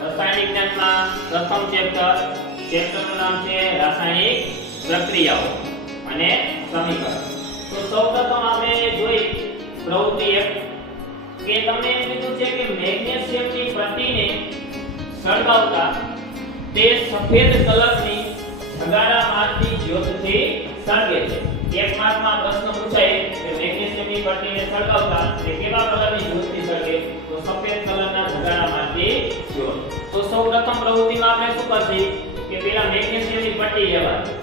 રાસાયણિક વિજ્ઞાનમાં પ્રથમ ચેપ્ટરનું નામ છે રાસાયણિક પ્રક્રિયાઓ અને સમીકરણ. તો સૌપ્રથમ આપણે જોઈ પ્રવૃત્તિ 1 કે તમને એમ કીધું છે કે મેગ્નેશિયમની પટ્ટીને સળગાવતા તે સફેદ કલરની ઝગાડા મારતી જ્યોતથી સળગે છે. એક માર્કમાં પ્રશ્ન પૂછાય કે મેગ્નેશિયમની પટ્ટીને સળગાવતા તે કેવા કલરની જ્યોતથી સળગે? તો સફેદ કલરના ઝગાડા મારતી જ્યોત. તો સૌપ્રથમ પ્રવૃત્તિમાં આપણે શું કરશી કે પેલા મેગ્નેશિયમની પટ્ટી લેવાની.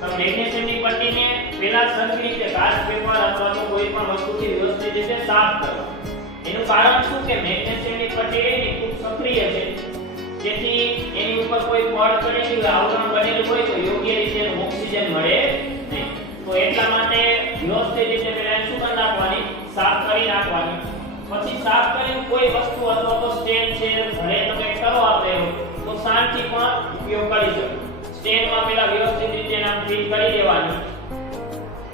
તો મેગ્નેશિયમની પટ્ટીને પેલા સરખી રીતે કાચ પેપર અથવા તો કોઈ પણ વસ્તુથી વ્યવસ્થિત રીતે સાફ કરવા. એનું કારણ શું કે મેગ્નેશિયમની પટ્ટી એની ખૂબ સક્રિય છે, જેથી એની ઉપર કોઈ પડ ચડેલી હોય, આવરણ બનેલું હોય તો યોગ્ય રીતે ઓક્સિજન મળે નહીં. તો એટલા માટે વ્યવસ્થિત રીતે પેલા શું કરી નાખવાની? સાફ કરી નાખવાની. પછી સાફ કરીને કોઈ વસ્તુ અથવા તો સ્ટેન્ડ છે ઘરે તમે કરો આપણે તો શાંતિ પણ ઉપયોગ કરી શકો. સ્ટેન્ડમાં પેલા વ્યવસ્થિત રીતે નામ ફિટ કરી દેવાની.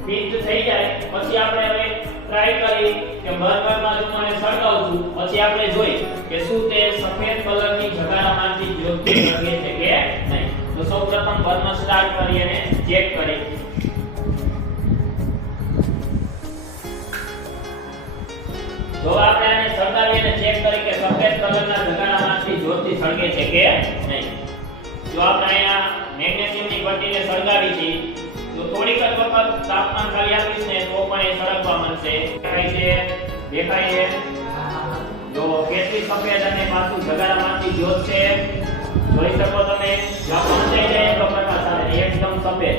ફિટ થઈ જાય પછી આપણે હવે ટ્રાય કરી કે બર્નરમાં જો મને સળગાવું છું પછી આપણે જોઈ કે શું તે સફેદ કલરની ઝગાડામાંથી જ્યોતિ સળગે છે કે નહીં. તો સૌપ્રથમ બર્નર સ્ટાર્ટ કરી અને ચેક કરી. જો આપણે આને સળગાવી અને ચેક કરી કે સફેદ કલરના ઝગાડામાંથી જ્યોતિ સળગે છે કે નહીં. જો આપણે અહીંયા મેગ્નેશિયમની પટ્ટીને સળગાવી છે તો થોડીક જ વખત તાપમાન ખાલી આપીશ ને તો પણ એ સળગવા મળશે. દેખાય છે જો કેટલી સફેદ અને પાછું ઝગાડામાંથી જ્યોત છે જોઈ શકો તમે. જ્યાં પહોંચાઈ જાય તો પ્રકાશ આવે એકદમ સફેદ.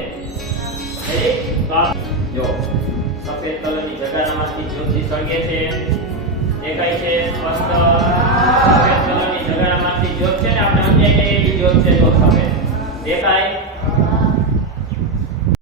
તો જો સફેદ કલરની ઝગાડામાંથી જ્યોતિ સળગે છે. દેખાય છે સ્પષ્ટ સફેદ કલરની ઝગાડામાંથી જ્યોત છે ને આપણે સમજાઈ જાય એવી જ્યોત છે. જો સફેદ